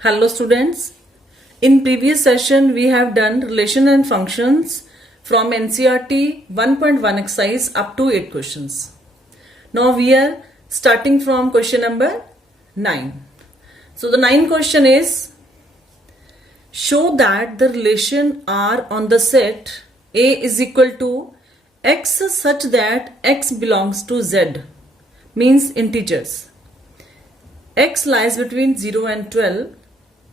Hello students. In previous session we have done relation and functions from NCERT 1.1 exercise up to 8 questions. Now we are starting from question number 9. So the 9th question is, show that the relation R on the set A is equal to X such that X belongs to Z, means integers. X lies between 0 and 12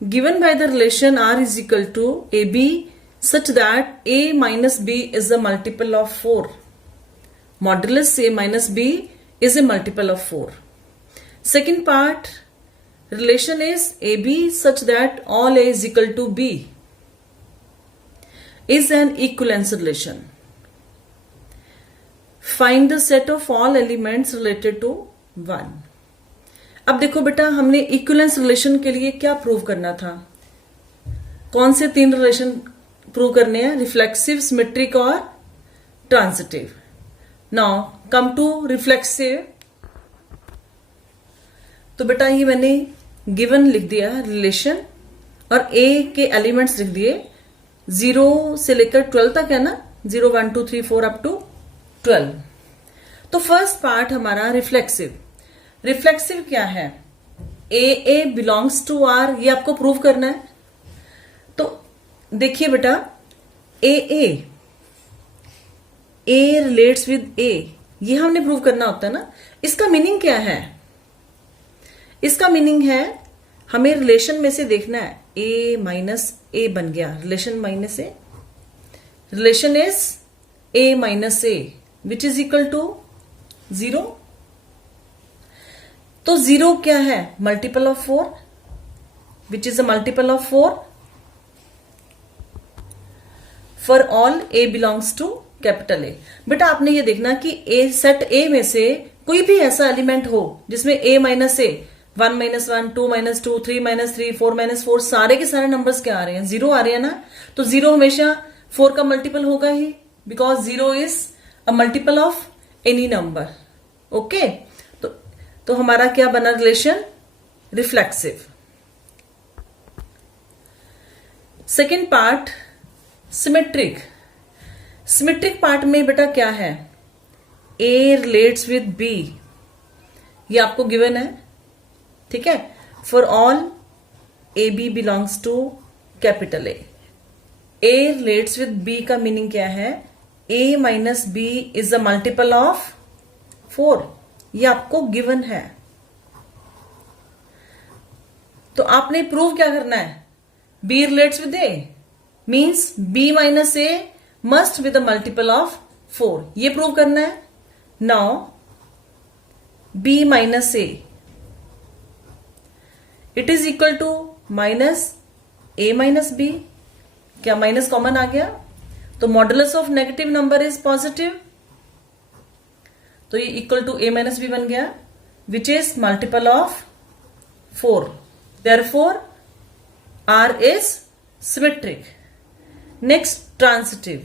given by the relation R is equal to AB such that A minus B is a multiple of 4. Modulus A minus B is a multiple of 4. Second part, relation is AB such that all A is equal to B is an equivalence relation. Find the set of all elements related to 1. अब देखो बेटा, हमने equivalence relation के लिए क्या prove करना था? कौन से 3 रिलेशन प्रूव करने हैं? रिफ्लेक्सिव, सिमेट्रिक और transitive. Now come to reflexive. तो बेटा ये मैंने गिवन लिख दिया रिलेशन और ए के एलिमेंट्स लिख दिए. 0 से लेकर 12 तक है ना, 0 1 2 3 4 अप टू 12. तो फर्स्ट पार्ट हमारा रिफ्लेक्सिव. रिफ्लेक्सिव क्या है? ए बिलोंग्स टू आर, ये आपको प्रूव करना है. तो देखिए बेटा, ए रिलेट्स विद ए, ये हमने प्रूव करना होता है ना. इसका मीनिंग क्या है? इसका मीनिंग है हमें रिलेशन में से देखना है. ए माइनस ए बन गया relation minus A. Relation is A minus A which is equal to 0. तो 0 क्या है? Multiple of 4, which is a multiple of 4 for all A belongs to capital A. बेटा आपने ये देखना कि ए सेट ए में से कोई भी ऐसा एलिमेंट हो जिसमें ए माइनस ए, 1 माइनस 1, 2 माइनस 2, 3 माइनस 3, 4 माइनस 4, सारे के सारे नंबर्स क्या आ रहे हैं? 0 आ रहे हैं ना. तो 0 हमेशा 4 का मल्टीपल होगा ही, because 0 is a multiple of any number. Okay, तो हमारा क्या बना relation? Reflexive. Second part symmetric. Symmetric part में बेटा क्या है? ए रिलेट्स विद बी, ये आपको गिवन है. ठीक है. For all A B belongs to capital A. A relates with B का मीनिंग क्या है? A minus B is a multiple of 4, ये आपको गिवन है. तो आपने प्रूव क्या करना है? B relates with A means B minus A must with a multiple of 4, ये प्रूव करना है. Now B minus A it is equal to minus A minus B. क्या माइनस कॉमन आ गया? तो modulus of negative number is positive, तो ये equal to A minus B बन गया, which is multiple of 4. Therefore R is symmetric. Next transitive.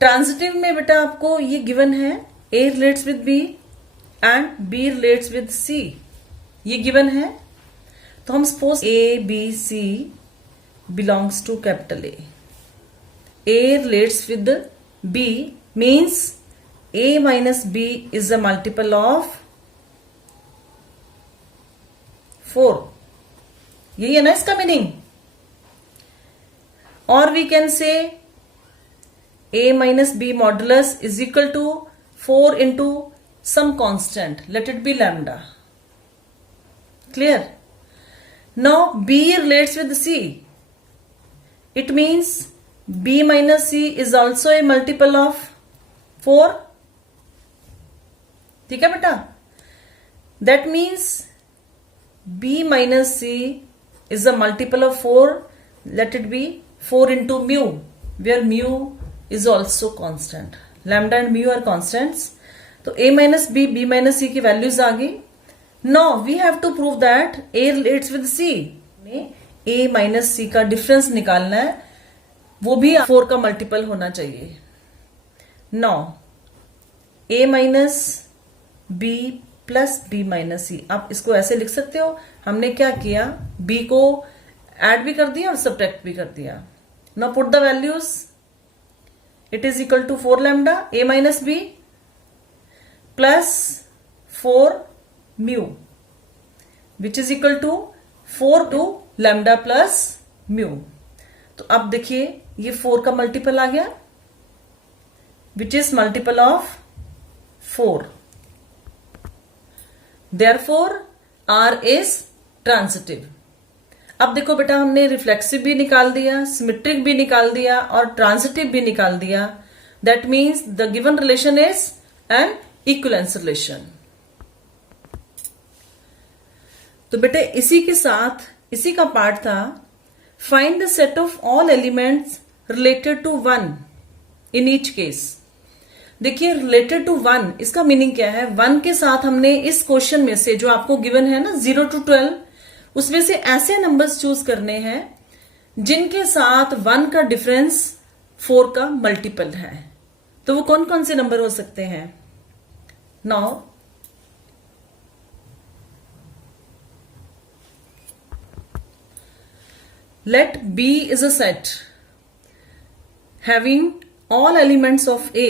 Transitive में बेटा आपको ये गिवन है, A relates with B and B relates with C, ये गिवन है. तो हम suppose A B C belongs to capital A. A relates with B means A minus B is a multiple of 4. यही है ना इसका meaning. और we can say A minus B modulus is equal to 4 into some constant. Let it be lambda. Clear? Now B relates with C. It means B minus C is also a multiple of 4. ठीक है बेटा? That means B minus C is a multiple of 4. Let it be 4 into mu, where mu is also constant. Lambda and mu are constants. तो A minus B, B minus C की values आ गई. Now we have to prove that A relates with C. A minus C का difference निकालना है, वो भी 4 का multiple होना चाहिए. 9 a minus B plus B minus C. आप इसको ऐसे लिख सकते हो, हमने क्या किया, बी को ऐड भी कर दिया और सब्ट्रैक्ट भी कर दिया। Now put the values, it is equal to 4 lambda A minus B plus 4 mu which is equal to 4 two lambda plus mu. तो अब देखिए ये 4 का मल्टीपल आ गया which is multiple of 4, therefore R is transitive. अब देखो बेटा, हमने रिफ्लेक्सिव भी निकाल दिया, सिमेट्रिक भी निकाल दिया और ट्रांजिटिव भी निकाल दिया। That means the given relation is an equivalence relation. तो बेटे इसी के साथ इसी का पार्ट था find the set of all elements related to 1 in each case. देखिए रिलेटेड टू 1 इसका मीनिंग क्या है, 1 के साथ हमने इस क्वेश्चन में से जो आपको गिवन है ना 0 to 12, उसमें से ऐसे नंबर्स चूज करने हैं जिनके साथ 1 का डिफरेंस 4 का मल्टीपल है। तो वो कौन कौन से नंबर हो सकते हैं? Now let B is a set having all elements of A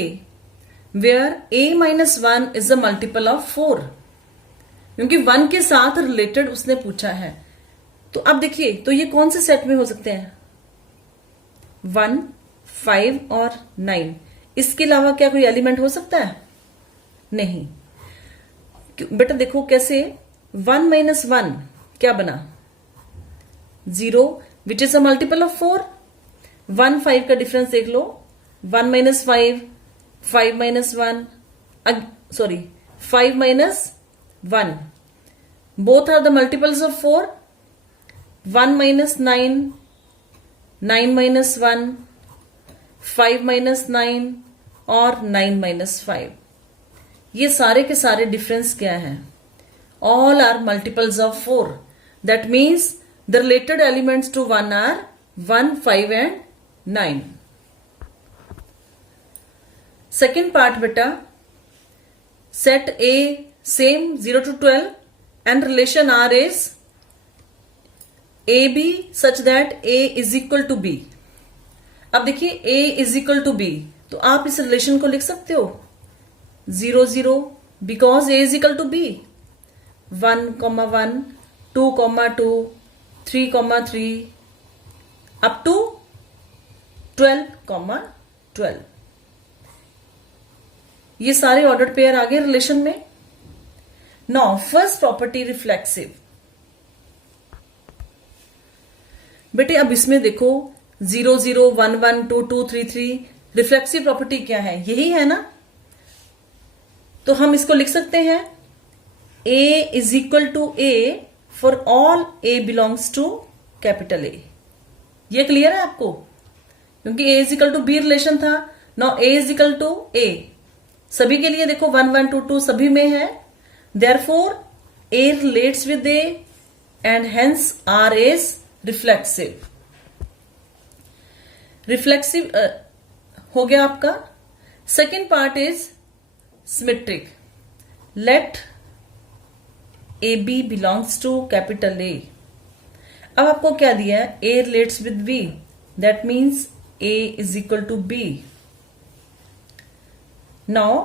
where A minus 1 is a multiple of 4, क्योंकि 1 के साथ रिलेटेड उसने पूछा है। तो अब देखिए, तो ये कौन से सेट में हो सकते हैं? 1, 5 और 9। इसके अलावा क्या कोई एलिमेंट हो सकता है? नहीं। बेटा देखो कैसे, 1 माइनस 1 क्या बना? 0 which is a multiple of 4। 1 5 का डिफरेंस देख लो, 1 minus 5, 5 minus 1, sorry 5 minus 1, both are the multiples of 4। 1 minus 9, 9 minus 1, 5 minus 9 और 9 माइनस 5। ये सारे के सारे डिफरेंस क्या है? All are multiples of 4। That means the related elements to 1 are 1, 5 and 9. Second part beta, set A same 0 to 12 and relation R is AB such that A is equal to B. अब देखिए A is equal to B, तो आप इस relation को लिख सकते हो 0 0 because A is equal to B, 1, 1, 2, 2, 3, 3 up to 12, 12। ये सारे ऑर्डर पेयर आ गए रिलेशन में। Now first property reflexive. बेटे अब इसमें देखो 0 0 1 1 2 2 3 3, रिफ्लेक्सिव प्रॉपर्टी क्या है? यही है ना। तो हम इसको लिख सकते हैं A is equal to A for all A belongs to capital A। ये क्लियर है आपको? क्योंकि A is equal to B relation था। Now A is equal to A सभी के लिए देखो 1 1 2 2 सभी में है, therefore A relates with A and hence R is reflexive। Reflexive हो गया आपका। Second part is symmetric. Let A B belongs to capital A. अब आपको क्या दिया है? A relates with B, that means A is equal to B. Now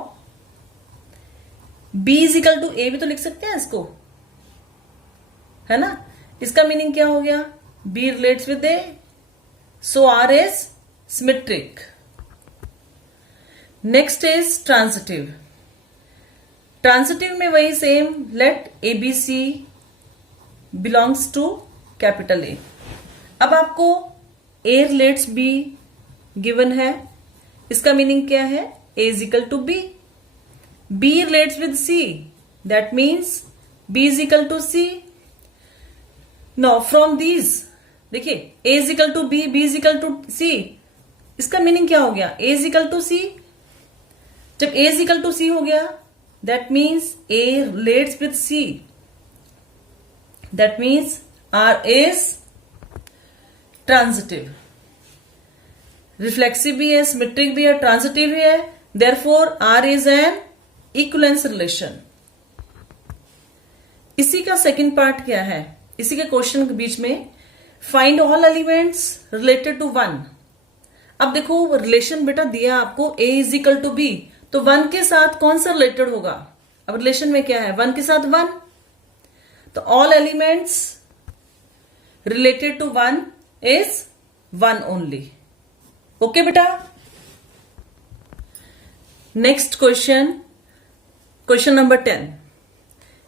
B is equal to A भी तो लिख सकते हैं इसको, है ना। इसका मीनिंग क्या हो गया? B relates with A, so R is symmetric. Next is transitive. Transitive में वही same, let A B C belongs to capital A. अब आपको ए रिलेट्स बी गिवन है, इसका मीनिंग क्या है? A is equal to B. B relates with C, that means B is equal to C. Now from these देखिए, A is equal to B, B is equal to C, इसका meaning क्या हो गया? A is equal to C. जब A is equal to C हो गया, that means A relates with C, that means R is transitive. Reflexive भी है, symmetric भी है, ट्रांजिटिव भी है, therefore R is an equivalence relation. इसी का सेकंड पार्ट क्या है, इसी के क्वेश्चन के बीच में find all elements related to 1। अब देखो रिलेशन बेटा दिया आपको a is equal to B, तो 1 के साथ कौन सा रिलेटेड होगा। अब रिलेशन में क्या है, 1 के साथ 1, तो all elements related to 1 is 1 only. Okay बेटा। Next question, question number 10,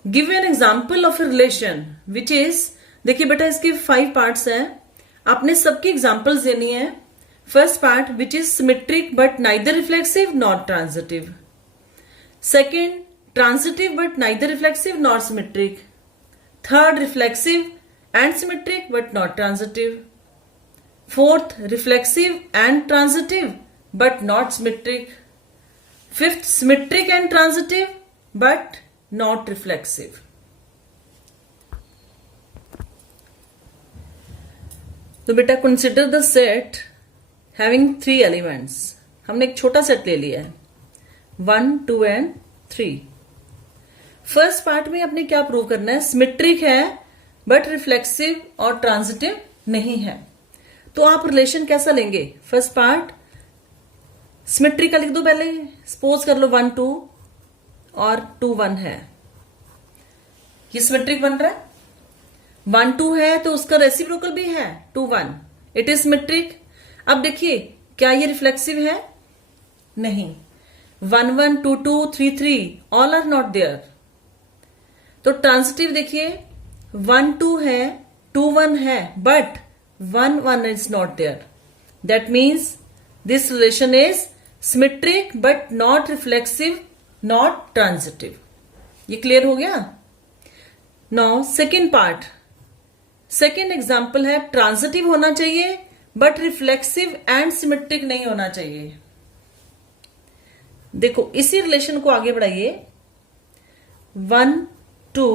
give an example of a relation which is, देखिए बेटा इसके 5 पार्ट्स हैं, आपने सबकी एग्जाम्पल्स देनी है। First part which is symmetric but neither reflexive not transitive. Second transitive but neither reflexive not symmetric. Third reflexive and symmetric but not transitive. Fourth reflexive and transitive but not symmetric. Fifth symmetric and transitive but not reflexive. तो बेटा consider the set having 3 elements. हमने एक छोटा set ले लिया है 1, 2 and 3। First part में आपने क्या प्रूव करना है, सिमेट्रिक है बट रिफ्लेक्सिव और ट्रांजिटिव नहीं है। तो आप रिलेशन कैसा लेंगे, फर्स्ट पार्ट सिमेट्रिक का लिख दो पहले, सपोज कर लो 1, 2 और 2, 1 है, ये सिमेट्रिक बन रहा है। 1, 2 है तो उसका रेसिप्रोकल भी है 2, 1, इट इज सिमेट्रिक। अब देखिए क्या ये रिफ्लेक्सिव है, नहीं। 1, 1, 2, 2, 3, 3 ऑल आर नॉट देयर। तो ट्रांजिटिव देखिए 1, 2 है, 2, 1 है, but 1, 1 is not there. That means this relation is symmetric but not reflexive not transitive. ये क्लियर हो गया। Now second part, second example है ट्रांजिटिव होना चाहिए बट रिफ्लेक्सिव एंड सिमेट्रिक नहीं होना चाहिए। देखो इसी रिलेशन को आगे बढ़ाइए, 1, 2,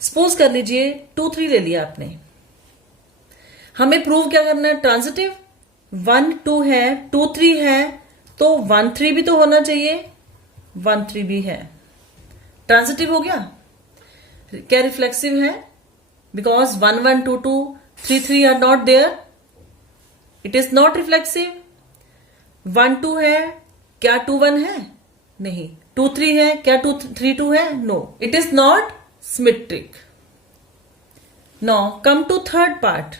सपोज कर लीजिए 2, 3 ले लिया आपने। हमें प्रूव क्या करना है, ट्रांजिटिव 1, 2 है, 2, 3 है, तो 1, 3 भी तो होना चाहिए, 1, 3 भी है, ट्रांजिटिव हो गया। क्या रिफ्लेक्सिव है, because 1, 1, 2, 2, 3, 3 are not there, it is not reflexive. 1, 2 है, क्या 2, 1 है, नहीं। 2, 3 है, क्या 2, 3, 2 है, no, it is not symmetric. Now come to third part,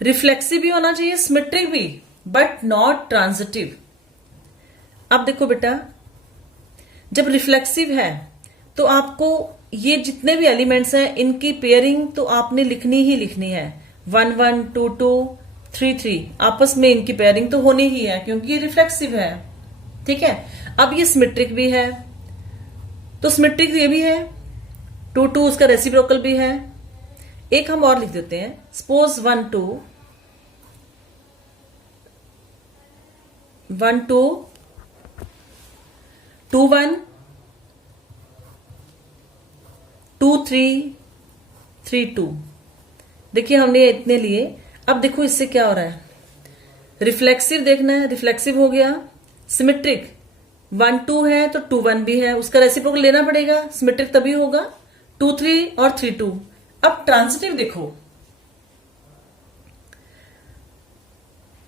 reflexive भी होना चाहिए, सिमेट्रिक भी, बट नॉट ट्रांजिटिव। अब देखो बेटा जब रिफ्लेक्सिव है तो आपको ये जितने भी एलिमेंट्स हैं इनकी पेयरिंग तो आपने लिखनी ही लिखनी है। 1, 1, 2, 2, 3, 3 आपस में इनकी पेयरिंग तो होनी ही है क्योंकि ये रिफ्लेक्सिव है, ठीक है। अब ये सिमेट्रिक भी है, तो सिमेट्रिक ये भी है, 2, 2 उसका रेसिप्रोकल भी है। एक हम और लिख देते हैं, सपोज 1, 2, 1, 2, 2, 1, 2, 3, 3, 2। देखिए हमने इतने लिए। अब देखो इससे क्या हो रहा है, रिफ्लेक्सिव देखना है, रिफ्लेक्सिव हो गया। सिमेट्रिक 1, 2 है तो 2, 1 भी है, उसका रेसिप्रोकल लेना पड़ेगा, सिमेट्रिक तभी होगा। 2, 3 और 3, 2। अब ट्रांजिटिव देखो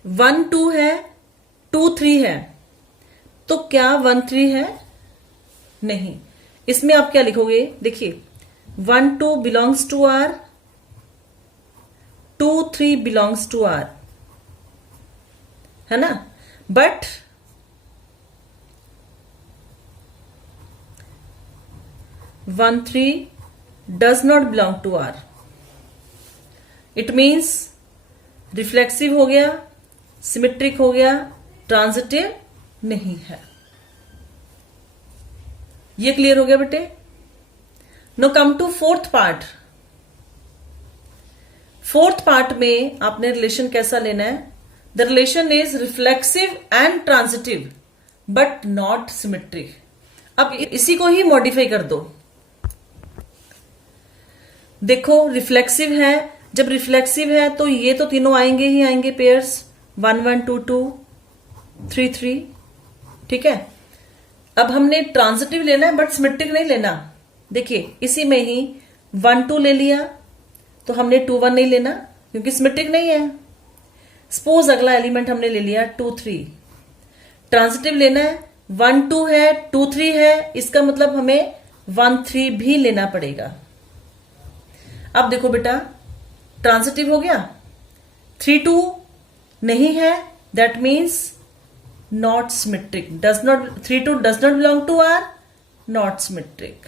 1, 2 है, 2, 3 है, तो क्या 1, 3 है, नहीं। इसमें आप क्या लिखोगे, देखिए 1, 2 belongs to R, 2, 3 belongs to R, है ना। But 1, 3 does not belong to R. It means reflexive हो गया, सिमेट्रिक हो गया, ट्रांजिटिव नहीं है। ये क्लियर हो गया बेटे। No come to fourth part. Fourth part में आपने रिलेशन कैसा लेना है, the relation is reflexive and transitive but not symmetric. अब इसी को ही मॉडिफाई कर दो। देखो रिफ्लेक्सिव है, जब रिफ्लेक्सिव है तो ये तो तीनों आएंगे ही आएंगे पेयर्स, 1, 1, 2, 2, 3, 3, ठीक है। अब हमने ट्रांजिटिव लेना है बट सिमेट्रिक नहीं लेना। देखिए इसी में ही 1 2 ले लिया तो हमने 2 1 नहीं लेना क्योंकि सिमेट्रिक नहीं है। सपोज अगला एलिमेंट हमने ले लिया 2 3, ट्रांजिटिव लेना है, 1 2 है 2 3 है, इसका मतलब हमें 1 3 भी लेना पड़ेगा। अब देखो बेटा ट्रांजिटिव हो गया, 3 2 नहीं है, that means not symmetric, does not 3 2 does not belong to R, not symmetric.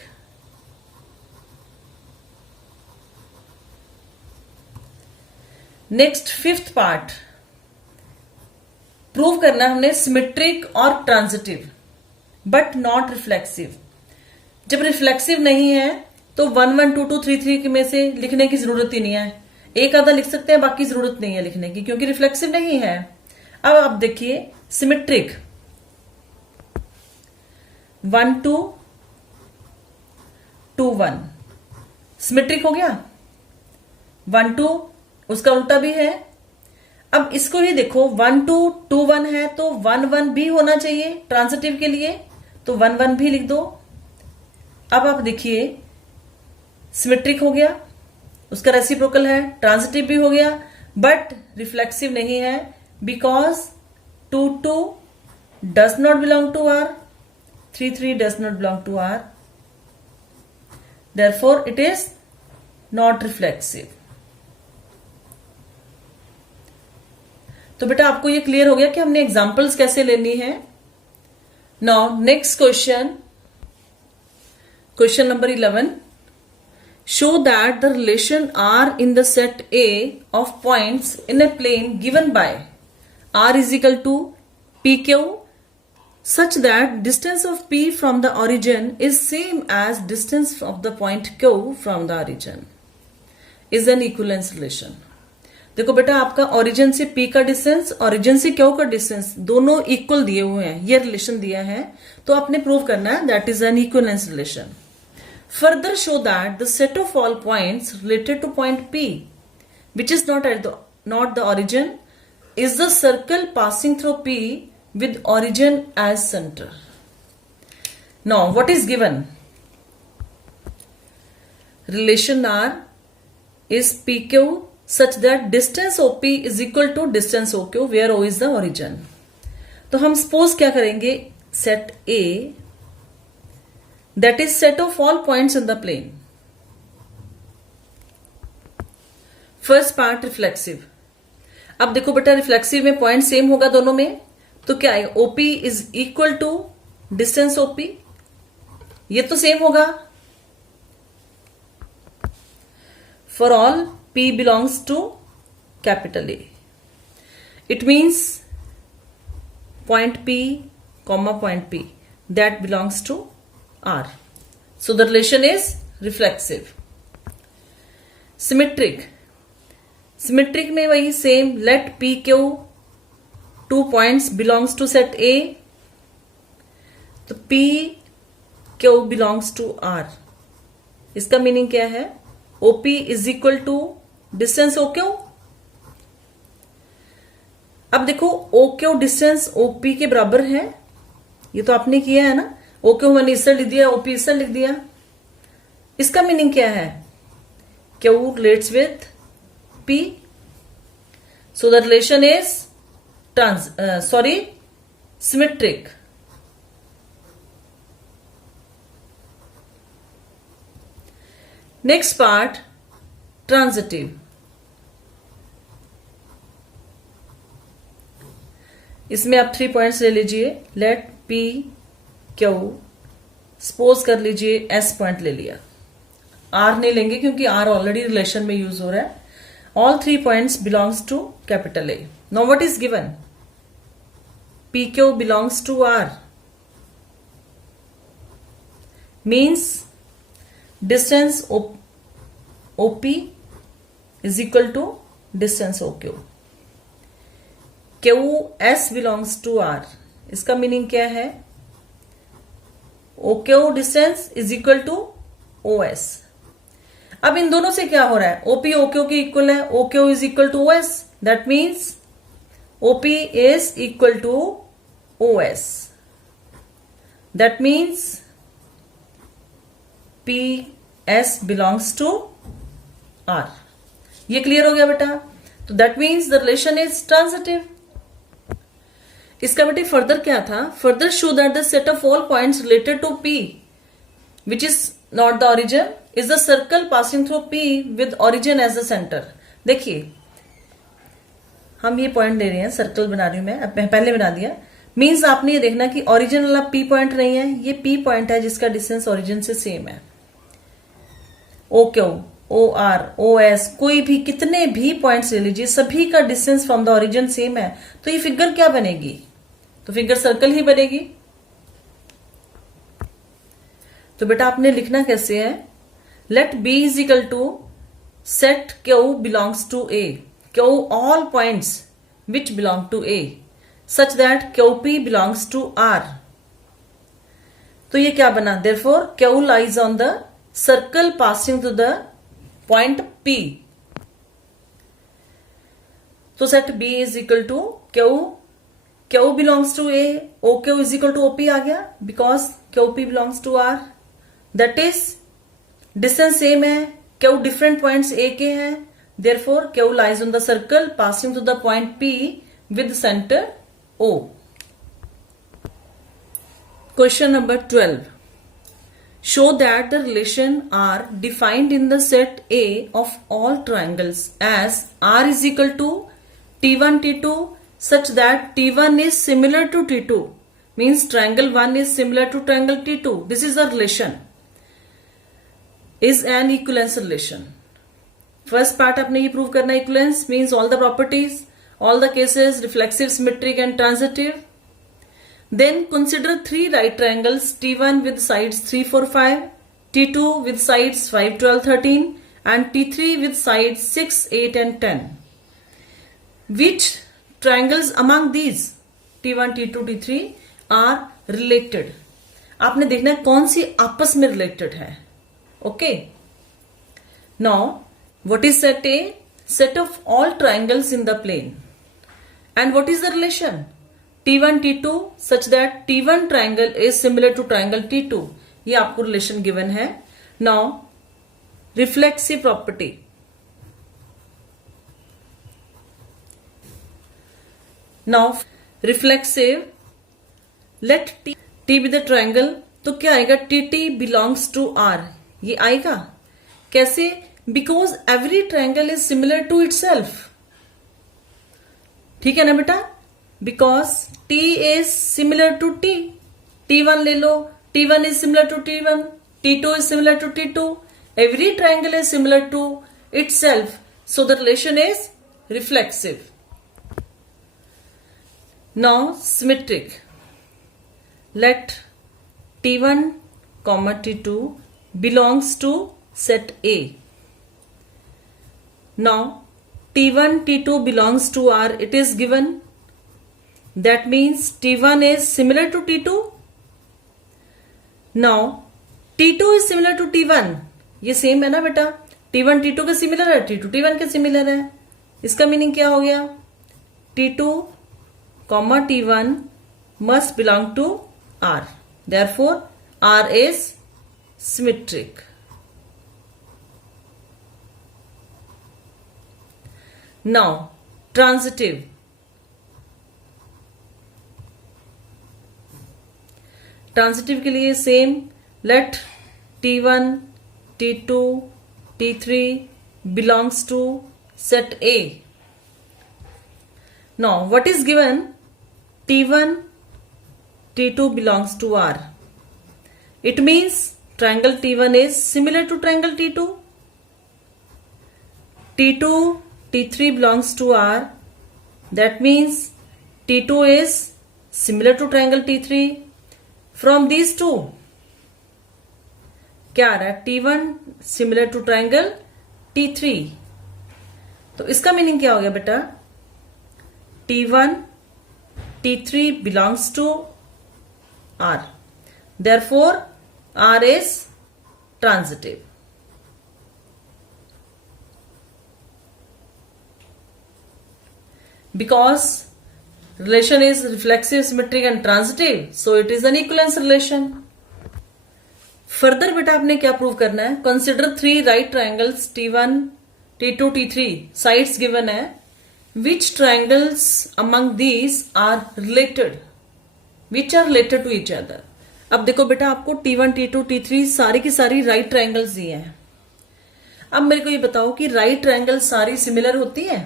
Next fifth part, prove करना हमने सिमेट्रिक और ट्रांजिटिव बट नॉट रिफ्लेक्सिव। जब रिफ्लेक्सिव नहीं है तो 1 1 2 2 3 3 में से लिखने की जरूरत ही नहीं है, एक आधा लिख सकते हैं, बाकी जरूरत नहीं है लिखने की क्योंकि रिफ्लेक्सिव नहीं है। अब आप देखिए सिमेट्रिक 1 2 2 1 सिमेट्रिक हो गया, 1 2 उसका उल्टा भी है। अब इसको ही देखो 1 2 2 1 है तो 1 1 भी होना चाहिए ट्रांजिटिव के लिए, तो 1 1 भी लिख दो। अब आप देखिए सिमेट्रिक हो गया, उसका रेसिप्रोकल है, ट्रांजिटिव भी हो गया बट रिफ्लेक्सिव नहीं है because 2 2 does not belong to R, 3 3 does not belong to R, therefore it is not reflexive. तो बेटा आपको ये क्लियर हो गया कि हमने एग्जाम्पल्स कैसे लेनी है। Now next question, question number 11, show that the relation R in the set A of points in a plane given by R is equal to PQ such that distance of P from the origin is same as distance of the point Q from the origin is an equivalence relation। देखो बेटा आपका origin से P का distance, origin से Q का distance दोनों equal दिए हुए हैं, ये रिलेशन दिया है तो आपने प्रूव करना है that is an equivalence relation. Further show that the set of all points related to point P, which is not the origin, is the circle passing through P with origin as center. Now, what is given? Relation R is PQ such that distance OP is equal to distance OQ, where O is the origin. तो हम suppose क्या करेंगे, set A that is set of all points in the plane. First part reflexive। अब देखो बेटा reflexive में point same होगा दोनों में, तो क्या है OP is equal to distance OP, ये तो सेम होगा। For all P belongs to capital A, it means point P comma point P that belongs to R, so the relation is reflexive। Symmetric, symmetric में वही same, let P Q 2 points belongs to set A, तो P Q belongs to R, इसका meaning क्या है, OP is equal to distance OQ। अब देखो OQ distance OP के बराबर है, ये तो आपने किया है ना, OQ मैंने इससे लिख दिया, OP इससे लिख दिया, इसका मीनिंग क्या है, Q relates with P, so the relation is symmetric। Next part transitive। इसमें आप 3 पॉइंट्स ले लीजिए, लेट P Q, सपोज कर लीजिए S पॉइंट ले लिया, R नहीं लेंगे क्योंकि R ऑलरेडी रिलेशन में यूज हो रहा है। All 3 points belongs to capital A। Now what is given, PQ belongs to R means distance OP is equal to distance OQ। QS belongs to R, इसका meaning क्या है, OQ distance is equal to OS। अब इन दोनों से क्या हो रहा है, OP OQ के इक्वल है, OQ is equal to OS, that means OP is equal to OS। That means PS belongs to R. ये क्लियर हो गया बेटा? तो that means the relation is transitive. इसका बेटे फर्दर क्या था? Further show that the set of all points related to P which is not the origin is the circle passing through P with origin as the centre. देखिए हम ये point ले रहे हैं, सर्कल बना रही हूं मैं, अब पहले बना दिया. मीन्स आपने ये देखना कि ऑरिजिन वाला P पॉइंट नहीं है, ये P पॉइंट है जिसका डिस्टेंस ऑरिजिन से सेम है. O Q, O R, O S, कोई भी कितने भी पॉइंट्स ले लीजिए, सभी का distance from the origin same है. तो ये फिगर क्या बनेगी? तो फिगर सर्कल ही बनेगी. तो बेटा आपने लिखना कैसे है? Let B is equal to set Q belongs to A, Q all points which belong to A such that Q P belongs to R. तो ये क्या बना? Therefore Q lies on the circle passing to the point P. तो set B is equal to Q belongs to A, O Q is equal to OP आ गया because Q P belongs to R. That is distance same है, Q different points A के हैं, therefore Q lies on the circle passing to the point P with centre O. Question number 12. Show that the relation R defined in the set A of all triangles as R is equal to T1 T2 such that T1 is similar to T2 means triangle 1 is similar to triangle T2. This is the relation, is an equivalence relation. First part आपने ये prove करना, equivalence means all the properties, all the cases, reflexive, symmetric and transitive. Then consider three right triangles, T1 with sides 3, 4, 5, T2 with sides 5, 12, 13 and T3 with sides 6, 8 and 10. Which triangles among these T1, T2, T3 are related? आपने देखना है कौन सी आपस में related है. Okay. Now, what is set A? Set of all triangles in the plane. And what is the relation? T1 T2 such that T1 triangle is similar to triangle T2. ये आपको relation given है. Now reflexive property. Now reflexive, let T be the triangle. तो क्या आएगा? TT belongs to R. ये आएगा कैसे? Because every triangle is similar to itself. ठीक है ना बेटा? Because T is similar to T. T1 ले लो, T1 is similar to T1, T2 is similar to T2. Every triangle is similar to itself. So the relation is reflexive. Now symmetric. Let T1, T2 belongs to set A. Now T1, T2 belongs to R. It is given. That means T1 is similar to T2. Now T2 is similar to T1. ये same है ना बेटा? T1 T2 के similar है, T2 T1 के similar है. इसका meaning क्या हो गया? T2, T1 must belong to R. Therefore R is symmetric. Now transitive. Transitive के लिए same. Let T1, T2, T3 belongs to set A. Now what is given? T1, T2 belongs to R. It means triangle T1 is similar to triangle T2. T2, T3 belongs to R. That means T2 is similar to triangle T3. From these two क्या आ रहा है? T1 similar to triangle T3. तो इसका meaning क्या हो गया बेटा? T1, T3 belongs to R. Therefore R is transitive. Because relation is reflexive, symmetric and transitive, so it is an equivalence relation. Further बेटा आपने क्या प्रूव करना है? Consider 3 right triangles T1, T2, T3 sides given है. Which triangles among these are related, which are related to each other. अब देखो बेटा, आपको T1, T2, T3 सारी की सारी राइट ट्राइंगल्स दिए हैं. अब मेरे को ये बताओ कि राइट ट्राइंगल सारी सिमिलर होती है?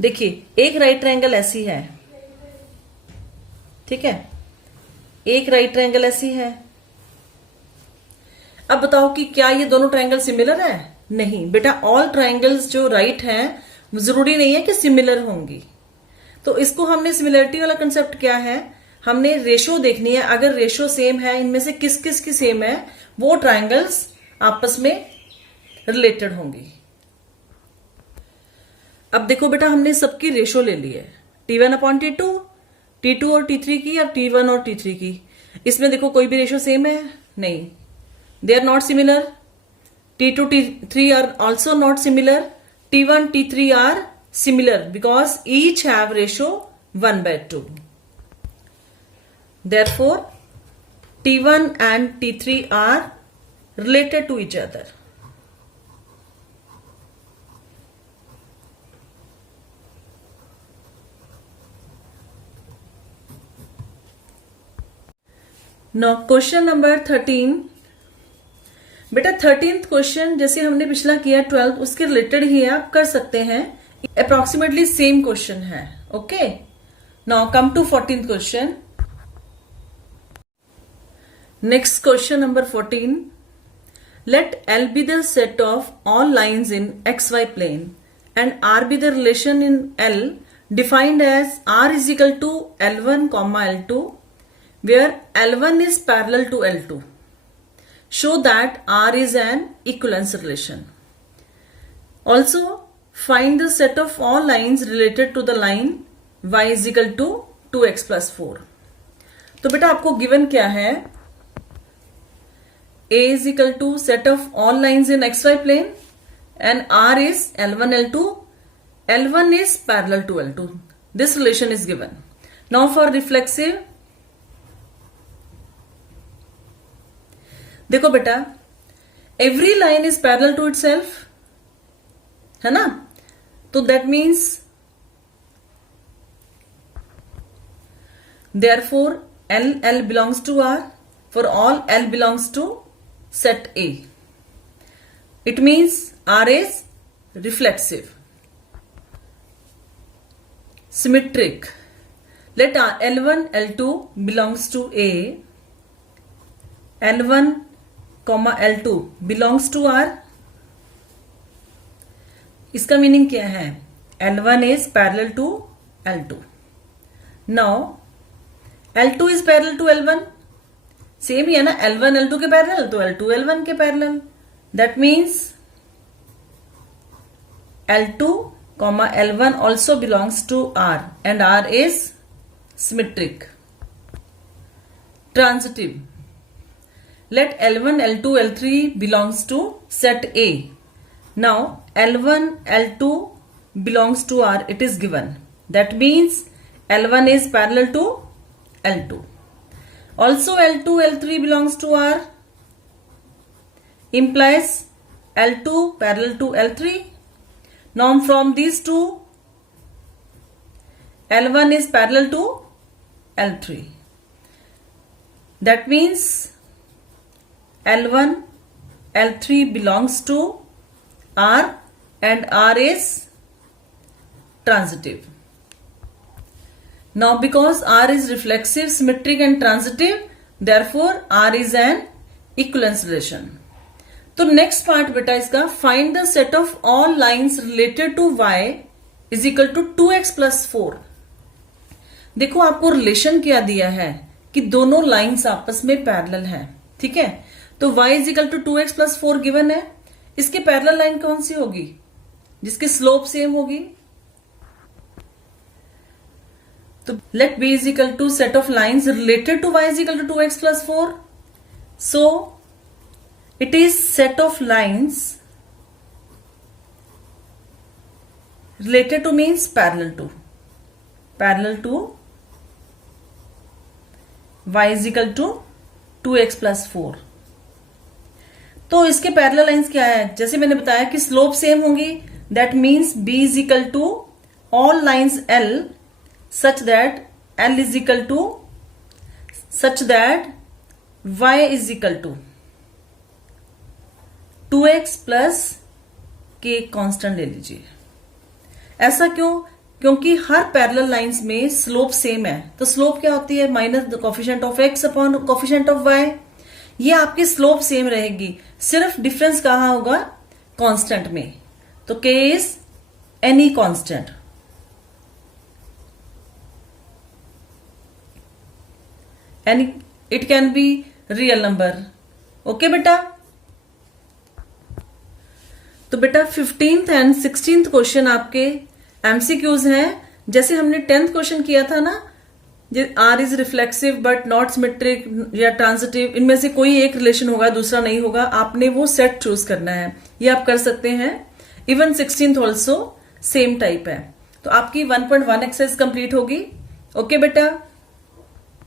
देखिए, एक राइट ट्राइंगल ऐसी है, ठीक है, एक राइट ट्राइंगल ऐसी है. अब बताओ कि क्या ये दोनों ट्राइंगल सिमिलर है? नहीं बेटा, ऑल ट्राइंगल्स जो राइट हैं जरूरी नहीं है कि सिमिलर होंगी. तो इसको हमने सिमिलरिटी वाला कंसेप्ट क्या है, हमने रेशो देखनी है. अगर रेशो सेम है, इनमें से किस किस की सेम है, वो ट्राइंगल्स आपस में रिलेटेड होंगी. अब देखो बेटा, हमने सबकी रेशो ले ली है, T1 अपॉन T2, T2 और T3 की, या T1 और T3 की. इसमें देखो कोई भी रेशो सेम है? नहीं, they are not similar. T2, T3 are also not similar. T1, T3 are similar because each have ratio 1/2. Therefore, T1 and T3 are related to each other. Now question number 13. बेटा 13th question जैसे हमने पिछला किया 12th, उसके related ही आप कर सकते हैं. अप्रोक्सीमेटली सेम क्वेश्चन है. Okay, now come to 14th question. Next question number 14. Let L be the set of all lines in xy plane and R be the relation in L defined as R is equal to L1, L2 where L1 is parallel to L2. Show that R is an equivalence relation. Also, find the set of all lines related to the line y is equal to 2x plus 4. तो बेटा आपको given क्या है? A is equal to set of all lines in xy plane and R is L1, L2. L1 is parallel to L2. This relation is given. Now for reflexive, देखो बेटा, every line is parallel to itself, है ना? तो that means therefore L belongs to R. For all L belongs to set A. It means R is reflexive. Symmetric. Let L1, L2 belongs to A. L1, L2 belongs to R. इसका meaning क्या है? L1 is parallel to L2. Now L2 is parallel to L1. Same ही है ना, L1 L2 के parallel तो L2 L1 के parallel. That means L2, L1 also belongs to R and R is symmetric. Transitive. Let L1, L2, L3 belongs to set A. Now L1, L2 belongs to R. It is given. That means L1 is parallel to L2. Also L2, L3 belongs to R. Implies L2 parallel to L3. Now from these two, L1 is parallel to L3. That means L1, L3 belongs to R and R is transitive. Now because R is reflexive, symmetric and transitive, therefore R is an equivalence relation. तो next part बेटा इसका, find the set of all lines related to y is equal to 2x plus 4. देखो आपको relation क्या दिया है कि दोनों लाइंस आपस में पैरेलल हैं. ठीक है, तो y is equal to 2x plus 4 given है. इसके पैरेलल लाइन कौन सी होगी? जिसकी स्लोप सेम होगी. तो let b is equal to set of lines related to y is equal to 2x plus 4. So it is set of lines related to means parallel to. Parallel to y is equal to 2x+4। तो इसके parallel lines क्या है? जैसे मैंने बताया कि slope same होंगी, that means b is equal to all lines l such that l is equal to such that y is equal to 2x plus k constant ले लीजिए। ऐसा क्यों? क्योंकि हर पैरेलल लाइंस में स्लोप सेम है। तो स्लोप क्या होती है? Minus the coefficient of x upon coefficient of y। ये आपकी स्लोप सेम रहेगी, सिर्फ डिफरेंस कहां होगा? कांस्टेंट में। तो k is any constant. Any, it can be real number. Okay बेटा? तो बेटा 15th एंड 16th क्वेश्चन आपके एमसीक्यूज हैं। जैसे हमने 10th क्वेश्चन किया था ना, R is reflexive but not symmetric या ट्रांजिटिव, इनमें से कोई एक रिलेशन होगा, दूसरा नहीं होगा। आपने वो सेट चूज करना है, ये आप कर सकते हैं। Even 16th also same type है। तो आपकी 1.1 एक्सरसाइज कंप्लीट होगी। ओके बेटा?